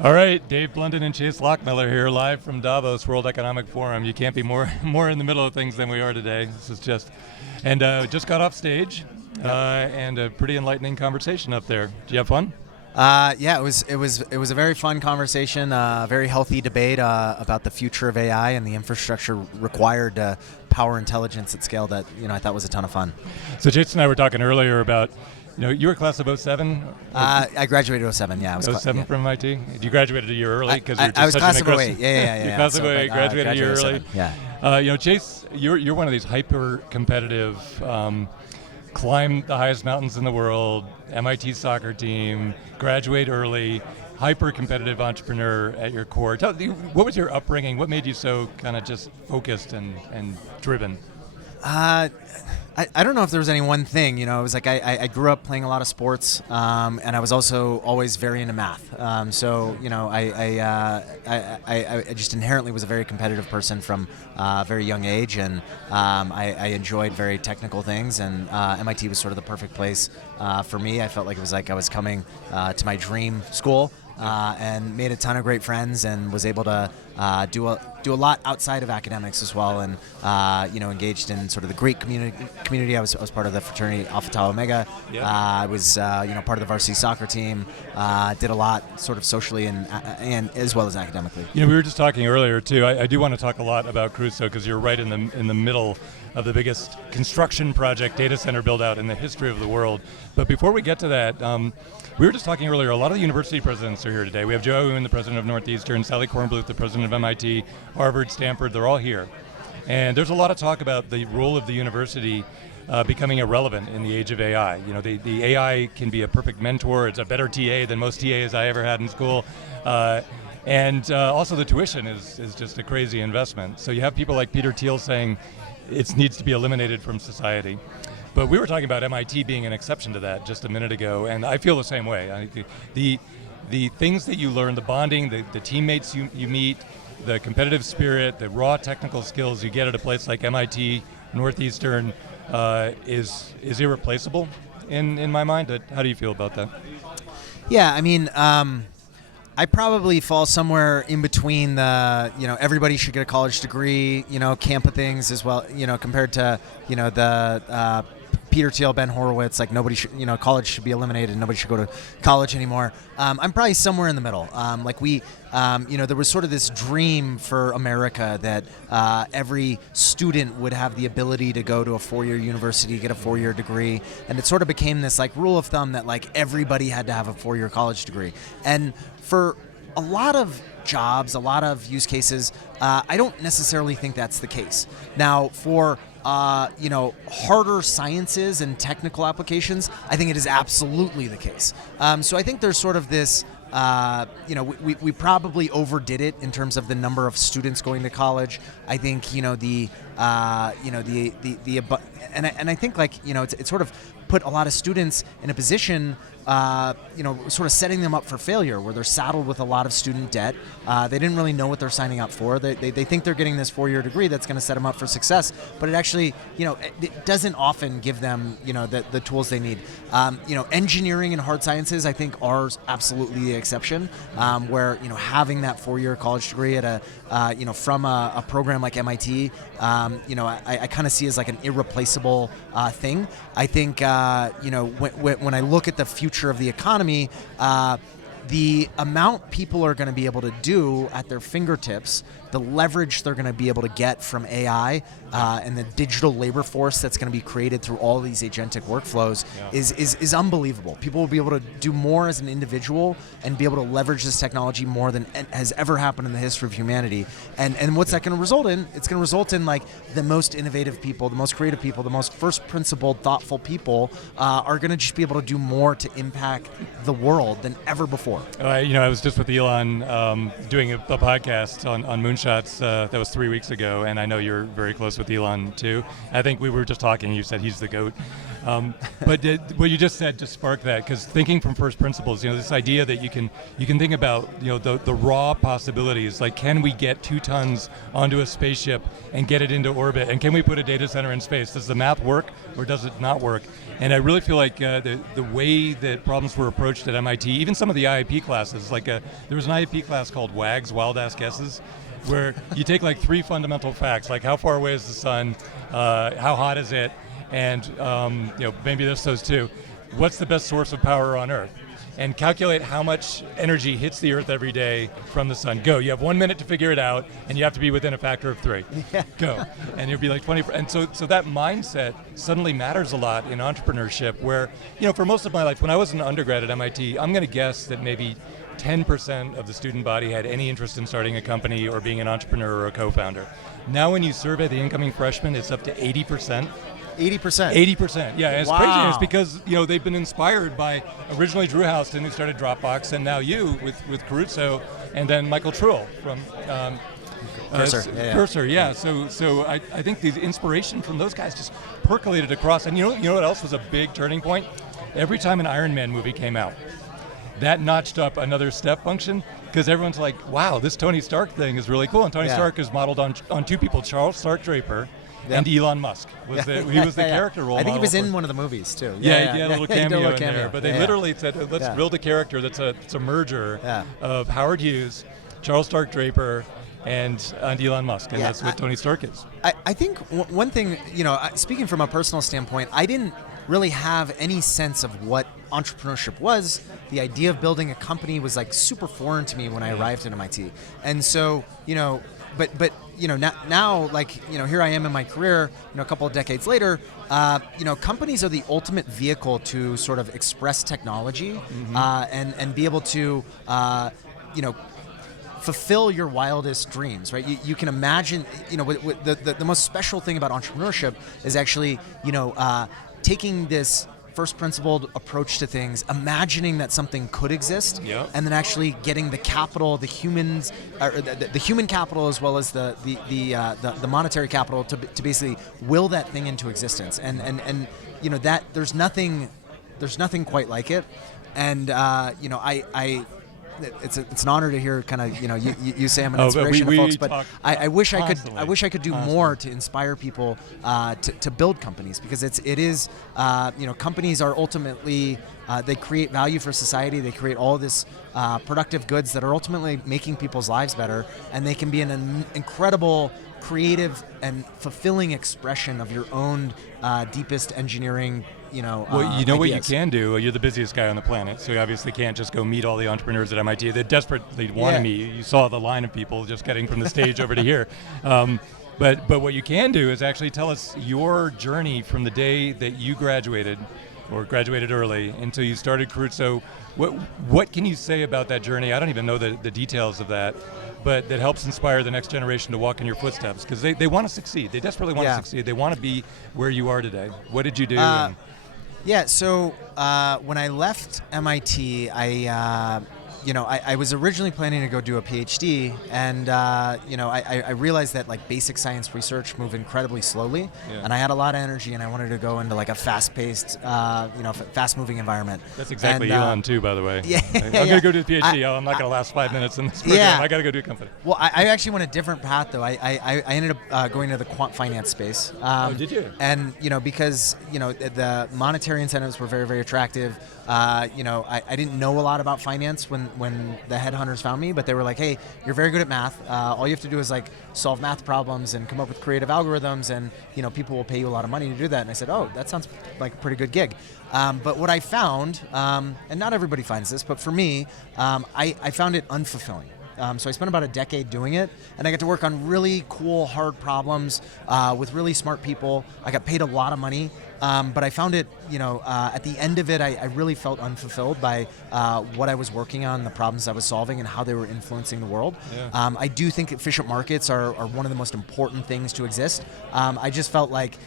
All right, Dave Blunden and Chase Lockmiller here, live from Davos World Economic Forum. You can't be more in the middle of things than we are today. This is just got off stage, and a pretty enlightening conversation up there. Did you have fun? Yeah, it was a very fun conversation, very healthy debate about the future of AI and the infrastructure required to power intelligence at scale. That I thought was a ton of fun. So Jason and I were talking earlier about. You were class of 07? I graduated 07, yeah. I was 07 from MIT? You graduated a year early? I was class of 08, yeah. You're class of 08, graduated a year early. Yeah. Chase, you're one of these hyper-competitive, climb the highest mountains in the world, MIT soccer team, graduate early, hyper-competitive entrepreneur at your core. What was your upbringing? What made you so kind of just focused and driven? I don't know if there was any one thing. It was like I grew up playing a lot of sports, and I was also always very into math. I just inherently was a very competitive person from a very young age, and I enjoyed very technical things, and MIT was sort of the perfect place for me. I felt like it was like I was coming to my dream school. And made a ton of great friends, and was able to do a lot outside of academics as well, and engaged in sort of the Greek community. I was part of the fraternity Alpha Tau Omega. Yep. I was part of the varsity soccer team. Did a lot sort of socially and as well as academically. We were just talking earlier too. I do want to talk a lot about Crusoe because you're right in the middle of the biggest construction project data center build out in the history of the world. But before we get to that. We were just talking earlier, a lot of the university presidents are here today. We have Joe Owen, the president of Northeastern, Sally Kornbluth, the president of MIT, Harvard, Stanford, they're all here. And there's a lot of talk about the role of the university becoming irrelevant in the age of AI. The AI can be a perfect mentor. It's a better TA than most TAs I ever had in school. And also the tuition is just a crazy investment. So you have people like Peter Thiel saying it needs to be eliminated from society. But we were talking about MIT being an exception to that just a minute ago, and I feel the same way. The things that you learn, the bonding, the teammates you meet, the competitive spirit, the raw technical skills you get at a place like MIT, Northeastern, is irreplaceable in my mind. How do you feel about that? Yeah, I mean, I probably fall somewhere in between the, everybody should get a college degree, camp of things as well, compared to, the Peter Thiel, Ben Horowitz, like nobody should, college should be eliminated. Nobody should go to college anymore. I'm probably somewhere in the middle. There was sort of this dream for America that every student would have the ability to go to a four-year university, get a four-year degree, and it sort of became this like rule of thumb that like everybody had to have a four-year college degree. And for a lot of jobs, a lot of use cases, I don't necessarily think that's the case. Now, for harder sciences and technical applications, I think it is absolutely the case. So I think there's sort of this, we probably overdid it in terms of the number of students going to college. I think, and I think like, it's sort of put a lot of students in a position, sort of setting them up for failure, where they're saddled with a lot of student debt. They didn't really know what they're signing up for. They think they're getting this four-year degree that's going to set them up for success, but it actually, it doesn't often give them, the tools they need. Engineering and hard sciences, I think, are absolutely the exception, where, having that four-year college degree at from a program like MIT, I kind of see as like an irreplaceable thing. I think, when I look at the future of the economy, the amount people are going to be able to do at their fingertips, the leverage they're going to be able to get from AI, and the digital labor force that's going to be created through all these agentic workflows is unbelievable. People will be able to do more as an individual and be able to leverage this technology more than has ever happened in the history of humanity. And what's that going to result in? It's going to result in like the most innovative people, the most creative people, the most first principled, thoughtful people are going to just be able to do more to impact the world than ever before. I was just with Elon doing a podcast on moonshots. That was 3 weeks ago, and I know you're very close with Elon too. I think we were just talking. You said he's the GOAT. But what you just said just sparked that, because thinking from first principles, this idea that you can think about, the raw possibilities, like can we get 2 tons onto a spaceship and get it into orbit, and can we put a data center in space? Does the math work or does it not work? And I really feel like the way that problems were approached at MIT, even some of the IAP classes, like there was an IAP class called WAGs, Wild Ass Guesses, where you take like 3 fundamental facts, like how far away is the sun, how hot is it, and maybe those 2. What's the best source of power on Earth? And calculate how much energy hits the Earth every day from the sun. Go. You have 1 minute to figure it out, and you have to be within a factor of 3. Yeah. Go. And it'll be like 20. And so that mindset suddenly matters a lot in entrepreneurship, where, for most of my life, when I was an undergrad at MIT, I'm going to guess that maybe 10% of the student body had any interest in starting a company or being an entrepreneur or a co-founder. Now when you survey the incoming freshmen, it's up to 80%. 80%? 80%, yeah. And it's Wow. crazy. And it's because, they've been inspired by originally Drew Houston, who started Dropbox, and now you with Caruso, and then Michael Truell from Cursor. Cursor, yeah. So I think the inspiration from those guys just percolated across. And you know what else was a big turning point? Every time an Iron Man movie came out, that notched up another step function, because everyone's like, wow, this Tony Stark thing is really cool. And Tony Stark is modeled on 2 people, Charles Stark Draper and Elon Musk. He was the character role model. I think he was in one of the movies too. He had a little cameo in there. But they Yeah. literally said, let's build a character that's a merger of Howard Hughes, Charles Stark Draper, and Elon Musk. And that's what Tony Stark is. I think one thing, speaking from a personal standpoint, I didn't really have any sense of what entrepreneurship was. The idea of building a company was like super foreign to me when I arrived at MIT. And so, but now like, here I am in my career, a couple of decades later, companies are the ultimate vehicle to sort of express technology, and be able to, fulfill your wildest dreams, right? You can imagine, the most special thing about entrepreneurship is actually, taking this first principled approach to things, imagining that something could exist, and then actually getting the capital, the humans, or the human capital, as well as the monetary capital to basically will that thing into existence. And that there's nothing quite like it. And it's an honor to hear kind of you say I'm an inspiration to folks, but I wish I could do more to inspire people to build companies, because it is companies are ultimately they create value for society. They create all this productive goods that are ultimately making people's lives better, and they can be an incredible, creative, and fulfilling expression of your own deepest engineering. Well, what you ideas. can do, you're the busiest guy on the planet, so you obviously can't just go meet all the entrepreneurs at MIT. They desperately want to meet you. You saw the line of people just getting from the stage over to here. But what you can do is actually tell us your journey from the day that you graduated, or graduated early, until you started Caruso. What can you say about that journey? I don't even know the details of that, but that helps inspire the next generation to walk in your footsteps, because they want to succeed. They desperately want to succeed. They want to be where you are today. What did you do? So when I left MIT, I was originally planning to go do a PhD, and I realized that like basic science research move incredibly slowly, and I had a lot of energy, and I wanted to go into like a fast-paced, fast-moving environment. That's exactly Elon too, by the way. I'm going to go do a PhD. I'm not going to last 5 minutes in this program. I got to go do a company. Well, I actually went a different path though. I ended up going to the quant finance space. Did you? And because the monetary incentives were very, very attractive. I didn't know a lot about finance when the headhunters found me, but they were like, hey, you're very good at math. All you have to do is like solve math problems and come up with creative algorithms, and people will pay you a lot of money to do that. And I said, oh, that sounds like a pretty good gig. But what I found, and not everybody finds this, but for me, I found it unfulfilling. So I spent about a decade doing it, and I got to work on really cool, hard problems with really smart people. I got paid a lot of money, but I found it, at the end of it, I really felt unfulfilled by what I was working on, the problems I was solving, and how they were influencing the world. Yeah. I do think efficient markets are one of the most important things to exist. I just felt like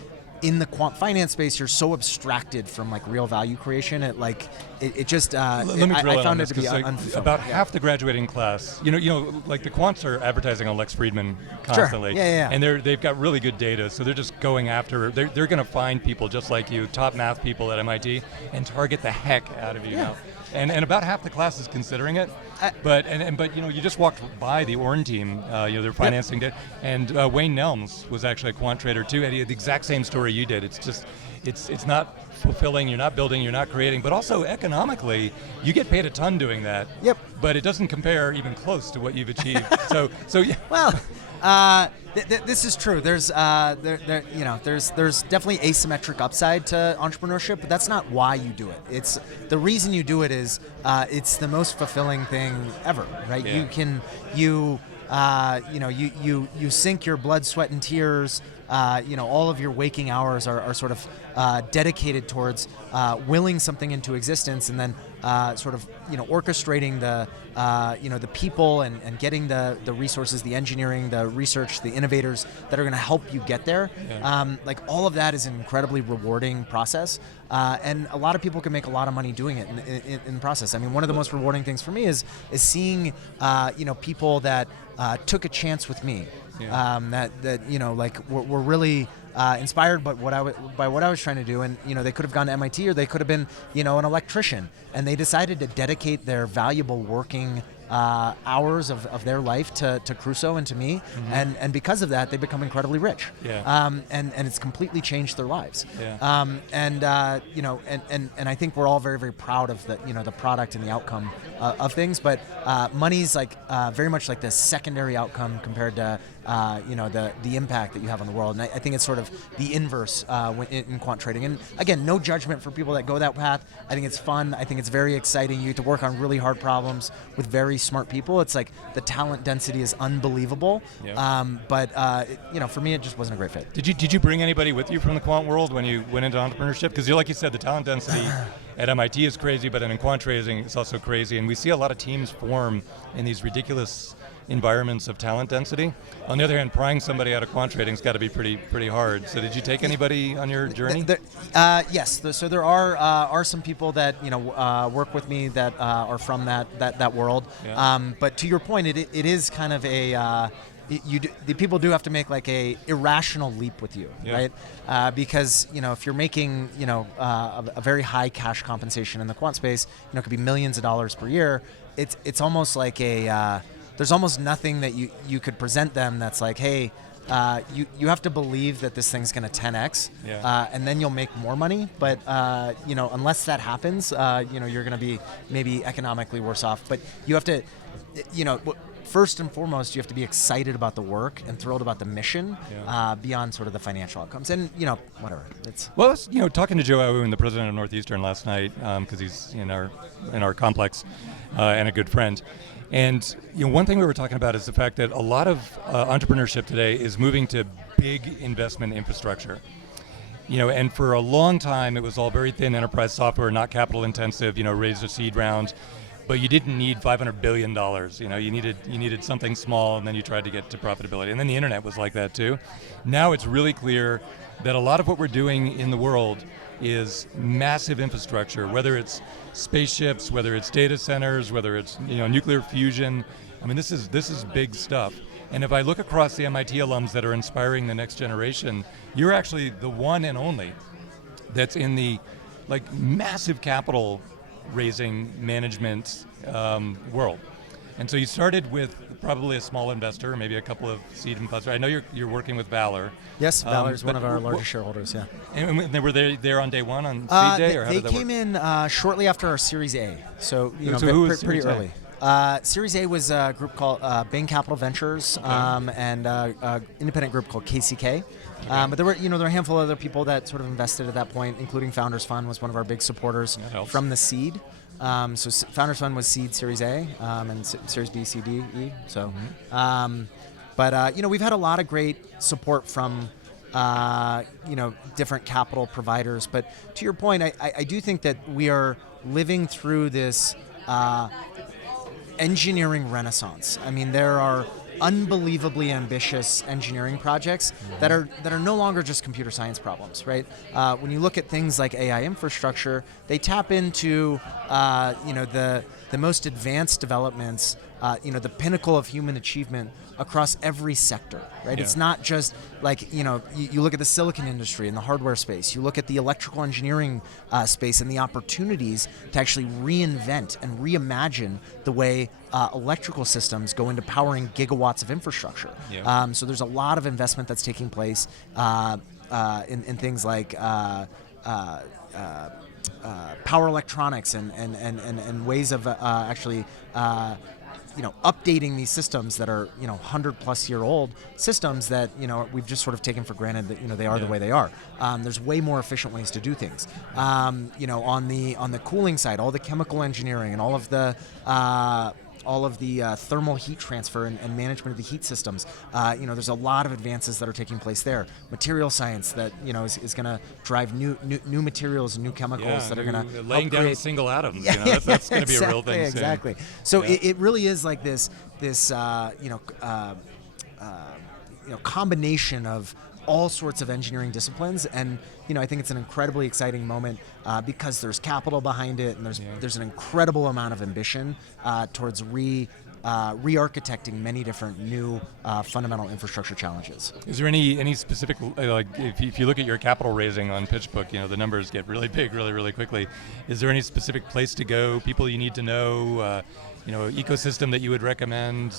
in the quant finance space, you're so abstracted from like real value creation. It just Let me drill I in on found it this, to be 'cause, unfulfilling. about half the graduating class, like the quants are advertising on Lex Friedman constantly, Yeah. and they've got really good data, so they're just going after. They're going to find people just like you, top math people at MIT, and target the heck out of you now. And about half the class is considering it, but you just walked by the Orn team, their financing did, and Wayne Nelms was actually a quant trader too, and he had the exact same story you did. It's just, it's not fulfilling. You're not building. You're not creating. But also economically, you get paid a ton doing that. Yep. But it doesn't compare even close to what you've achieved. so yeah. Well, this is true. There's there's definitely asymmetric upside to entrepreneurship, but that's not why you do it. It's the reason you do it is it's the most fulfilling thing ever, right? Yeah. You sink your blood, sweat, and tears. All of your waking hours are sort of dedicated towards willing something into existence, and then orchestrating the people and getting the resources, the engineering, the research, the innovators that are going to help you get there. Yeah. All of that is an incredibly rewarding process, and a lot of people can make a lot of money doing it in the process. I mean, one of the most rewarding things for me is seeing people that took a chance with me. Yeah. Were really inspired by what I was trying to do, and they could have gone to MIT, or they could have been an electrician, and they decided to dedicate their valuable working hours of their life to Crusoe and to me, and because of that, they become incredibly rich. Yeah. And it's completely changed their lives. Yeah. And I think we're all very, very proud of the product and the outcome of things, but money's very much like the secondary outcome compared to the impact that you have on the world. And I think it's sort of the inverse in quant trading. And again, no judgment for people that go that path. I think it's fun. I think it's very exciting. You get to work on really hard problems with very smart people. It's like the talent density is unbelievable. Yeah. For me, it just wasn't a great fit. Did you bring anybody with you from the quant world when you went into entrepreneurship? Because like you said, the talent density at MIT is crazy, but in quant trading it's also crazy. And we see a lot of teams form in these ridiculous environments of talent density. On the other hand, prying somebody out of quant trading's got to be pretty hard. So did you take anybody on your journey? Yes. So there are some people that work with me that are from that world. Yeah. But to your point, it is kind of the people do have to make like a irrational leap with you, Yeah. right? Because if you're making a very high cash compensation in the quant space, it could be millions of dollars per year. It's almost like there's almost nothing that you could present them that's like, hey, you have to believe that this thing's going to 10x, Yeah. and then you'll make more money. But unless that happens, you're going to be maybe economically worse off. But you have to, first and foremost, you have to be excited about the work and thrilled about the mission, Yeah. beyond sort of the financial outcomes. And whatever. Well, talking to Joe Aoun, the president of Northeastern last night, because he's in our complex and a good friend. And one thing we were talking about is the fact that a lot of entrepreneurship today is moving to big investment infrastructure. And for a long time it was all very thin enterprise software, not capital intensive. Raised a seed round, but you didn't need $500 billion. You needed something small, and then you tried to get to profitability. And then the internet was like that too. Now it's really clear that a lot of what we're doing in the world is massive infrastructure, whether it's spaceships, whether it's data centers, whether it's nuclear fusion. I mean, this is big stuff. And if I look across the MIT alums that are inspiring the next generation, you're actually the one and only that's in the massive capital raising management world. And so you started with probably a small investor, maybe a couple of seed investors. I know you're working with Valor. Yes, Valor is one of our largest shareholders. Yeah. And were they there on day one on seed day, or how they did that came work? in shortly after our Series A, so who was pretty Series A? early. Series A was a group called Bain Capital Ventures, and an independent group called KCK. But there were a handful of other people that sort of invested at that point, including Founders Fund was one of our big supporters from the seed. So Founders Fund was seed Series A, and Series B, C, D, E. So, we've had a lot of great support from different capital providers. But to your point, I do think that we are living through this engineering renaissance. I mean, there are unbelievably ambitious engineering projects that are no longer just computer science problems, right? When you look at things like AI infrastructure, they tap into the most advanced developments, the pinnacle of human achievement across every sector, right? Yeah. It's not just like, you look at the silicon industry and the hardware space, you look at the electrical engineering space and the opportunities to actually reinvent and reimagine the way electrical systems go into powering gigawatts of infrastructure. Yeah. So there's a lot of investment that's taking place in things like power electronics and ways of actually updating these systems that are 100-plus-year-old systems that we've just sort of taken for granted that they are the way they are. There's way more efficient ways to do things. On the cooling side, all the chemical engineering and all of the thermal heat transfer and management of the heat systems. There's a lot of advances that are taking place there. Material science that is going to drive new materials and new chemicals that are going to laying down single atoms. That's going to be a real thing. Exactly. So it really is like this combination of all sorts of engineering disciplines, and I think it's an incredibly exciting moment because there's capital behind it, and there's an incredible amount of ambition towards re-architecting many different new fundamental infrastructure challenges. Is there any specific, like if you look at your capital raising on PitchBook, the numbers get really big really, really quickly. Is there any specific place to go, people you need to know, ecosystem that you would recommend?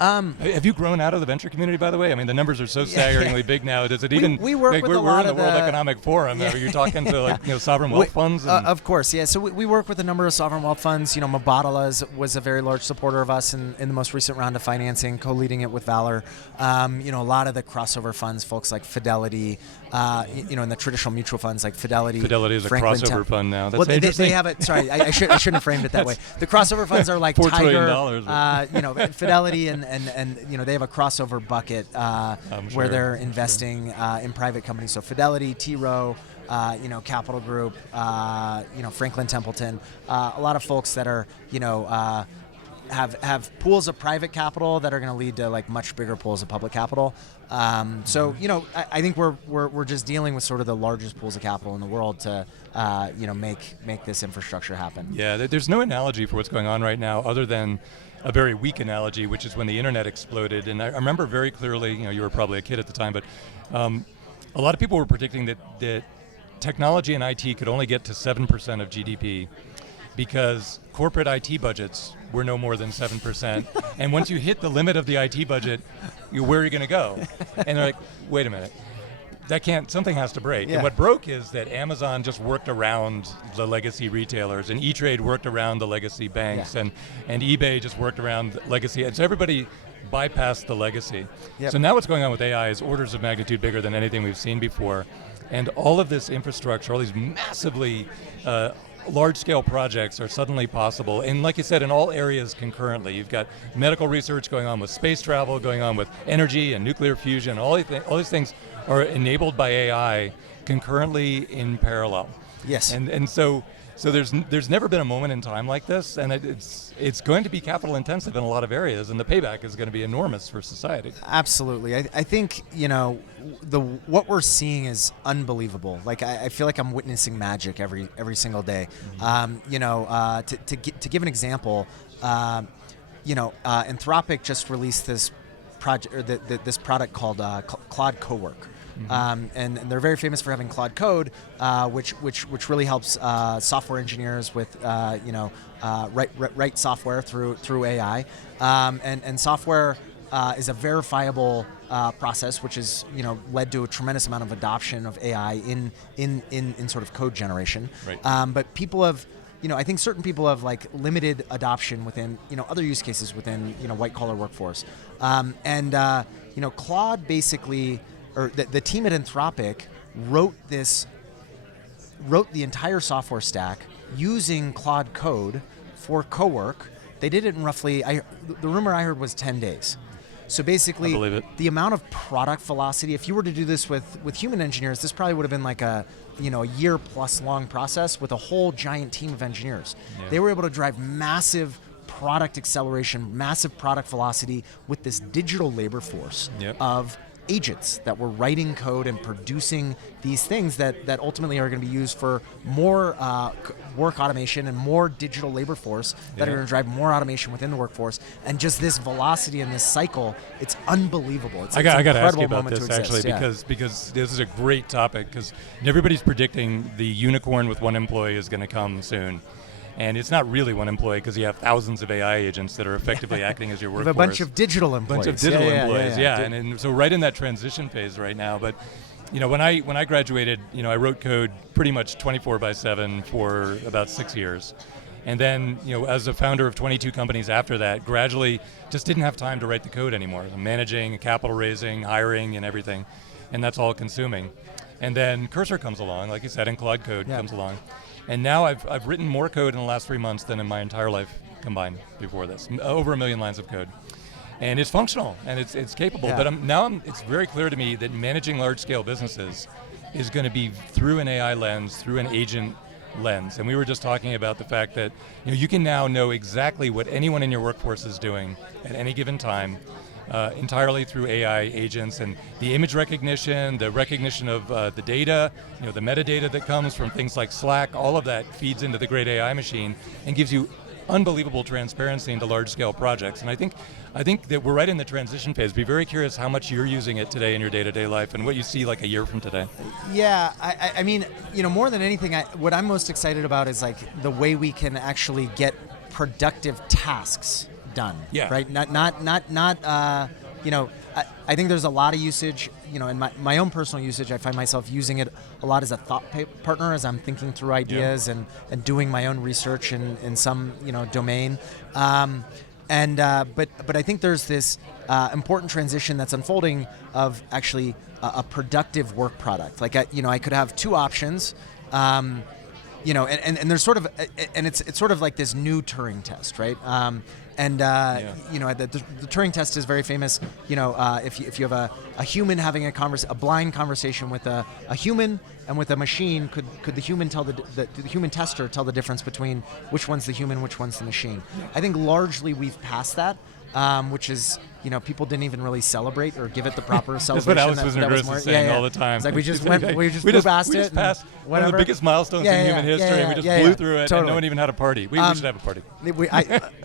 Have you grown out of the venture community, by the way? I mean, the numbers are so staggeringly big now. Does it even? We work with a we're lot in the of World Economic Forum. Are you talking to sovereign wealth funds? Of course, yeah. So we work with a number of sovereign wealth funds. Mubadala was a very large supporter of us in the most recent round of financing, co-leading it with Valor. A lot of the crossover funds, folks like Fidelity, in the traditional mutual funds like Fidelity. Fidelity is Franklin a crossover fund now. That's interesting. They have it. Sorry, I shouldn't have framed it that way. The crossover funds are like $4 Tiger, trillion, Fidelity, and they have a crossover bucket where they're investing in private companies. So Fidelity, T. Rowe, Capital Group, Franklin Templeton, a lot of folks that are have pools of private capital that are going to lead to like much bigger pools of public capital. So I think we're just dealing with sort of the largest pools of capital in the world to make this infrastructure happen. Yeah, there's no analogy for what's going on right now other than a very weak analogy, which is when the internet exploded. And I remember very clearly, you were probably a kid at the time, but a lot of people were predicting that technology and IT could only get to 7% of GDP because corporate IT budgets were no more than 7%. And once you hit the limit of the IT budget, where are you going to go? And they're like, wait a minute. Something has to break. Yeah. And what broke is that Amazon just worked around the legacy retailers, and E-Trade worked around the legacy banks, and eBay just worked around legacy. And so everybody bypassed the legacy. Yep. So now what's going on with AI is orders of magnitude bigger than anything we've seen before. And all of this infrastructure, all these massively large-scale projects are suddenly possible. And like you said, in all areas concurrently. You've got medical research going on with space travel, going on with energy and nuclear fusion. All these things are enabled by AI concurrently in parallel. Yes. And so there's never been a moment in time like this, and it's going to be capital intensive in a lot of areas, and the payback is going to be enormous for society. Absolutely. I think what we're seeing is unbelievable. Like I feel like I'm witnessing magic every single day. To give an example, Anthropic just released this project or this product called Claude Cowork. And they're very famous for having Claude Code, which really helps software engineers with write software through AI. And software is a verifiable process, which has led to a tremendous amount of adoption of AI in sort of code generation. Right. But people have. I think certain people have like limited adoption within, other use cases within, white collar workforce. Claude basically, or the team at Anthropic wrote the entire software stack using Claude Code for Cowork. They did it in roughly, the rumor I heard was 10 days. So basically, I believe it. The amount of product velocity, if you were to do this with human engineers, this probably would have been like a year plus long process with a whole giant team of engineers. Yeah. They were able to drive massive product acceleration, massive product velocity with this digital labor force Yep. of agents that were writing code and producing these things that ultimately are going to be used for more work automation and more digital labor force that are going to drive more automation within the workforce. And just this velocity and this cycle, it's unbelievable. I got to ask you about moment to this exist. actually, because this is a great topic, because everybody's predicting the unicorn with one employee is going to come soon. And it's not really one employee, because you have thousands of AI agents that are effectively acting as your workforce. With a bunch of digital employees. Employees, And so right in that transition phase right now. But when I graduated, I wrote code pretty much 24/7 for about 6 years. And then, as a founder of 22 companies after that, gradually just didn't have time to write the code anymore. Managing, capital raising, hiring, and everything. And that's all consuming. And then Cursor comes along, like you said, and Claude Code comes along. And now I've written more code in the last 3 months than in my entire life combined before this. Over 1 million lines of code. And it's functional, and it's capable. But it's very clear to me that managing large-scale businesses is going to be through an AI lens, through an agent lens. And we were just talking about the fact that you can now know exactly what anyone in your workforce is doing at any given time, entirely through AI agents, and the image recognition, the recognition of the data, the metadata that comes from things like Slack, all of that feeds into the great AI machine and gives you unbelievable transparency into large-scale projects. And I think that we're right in the transition phase. Be very curious how much you're using it today in your day-to-day life and what you see like a year from today. Yeah, I mean, more than anything, what I'm most excited about is like the way we can actually get productive tasks done. Yeah. Right. I think there's a lot of usage. In my own personal usage, I find myself using it a lot as a thought partner as I'm thinking through ideas and doing my own research in some domain. But I think there's this important transition that's unfolding of actually a productive work product. Like I could have two options. And there's sort of, and it's sort of like this new Turing test, right? The Turing test is very famous. If you have a human having a blind conversation with a human and with a machine, could the human tell the human tester tell the difference between which one's the human, which one's the machine? I think largely we've passed that, which is people didn't even really celebrate or give it the proper celebration. That's what Alice Wisner is saying all the time. It's like we just flew past it. We just passed one of the biggest milestones in human history, and we just flew through it, and no one even had a party. We should have a party.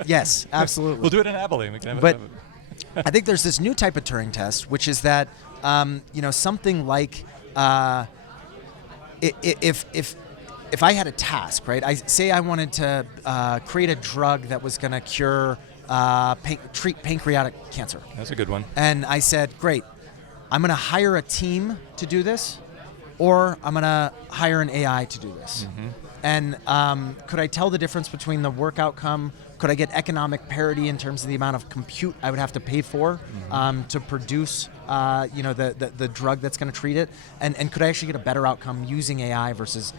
Yes, absolutely. We'll do it in Abilene. But I think there's this new type of Turing test, which is that something like if I had a task, right? I wanted to create a drug that was going to cure treat pancreatic cancer. That's a good one. And I said, great, I'm going to hire a team to do this, or I'm going to hire an AI to do this. Mm-hmm. And could I tell the difference between the work outcome? Could I get economic parity in terms of the amount of compute I would have to pay for to produce the drug that's going to treat it? And could I actually get a better outcome using AI versus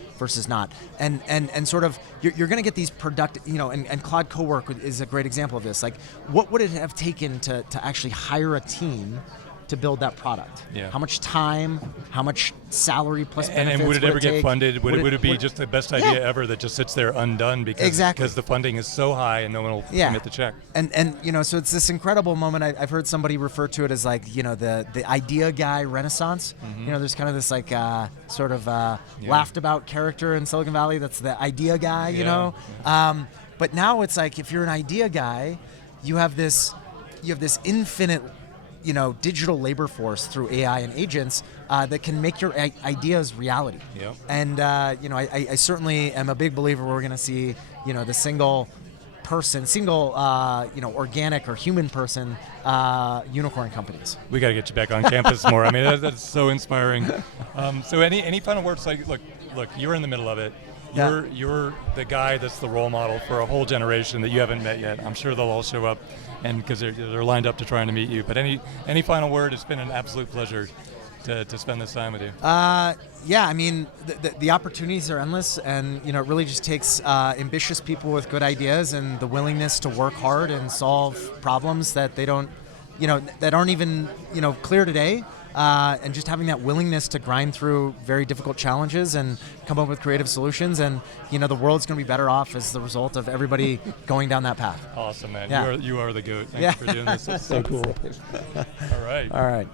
not? And sort of you're going to get these productive, and Claude Cowork is a great example of this. Like, what would it have taken to actually hire a team to build that product? Yeah. How much time? How much salary plus benefits? And would it ever get take? funded? Would it be just the best idea ever that just sits there undone because the funding is so high and no one will commit the check? And so it's this incredible moment. I've heard somebody refer to it as like the idea guy renaissance. Mm-hmm. There's kind of this like sort of laughed about character in Silicon Valley that's the idea guy. But now it's like if you're an idea guy, you have this infinite digital labor force through AI and agents that can make your ideas reality. Yep. And I certainly am a big believer we're going to see the single organic or human person unicorn companies. We got to get you back on campus more. I mean, that's so inspiring. So any final words? Like, look, you're in the middle of it. You're the guy that's the role model for a whole generation that you haven't met yet. I'm sure they'll all show up, and because they're lined up to trying to meet you. But any final word? It's been an absolute pleasure to spend this time with you. I mean, the opportunities are endless, and it really just takes ambitious people with good ideas and the willingness to work hard and solve problems that they don't, that aren't even clear today. and just having that willingness to grind through very difficult challenges and come up with creative solutions. And the world's going to be better off as the result of everybody going down that path. Awesome, man. Yeah. You are the GOAT. Thanks for doing this. It's so cool. All right. All right.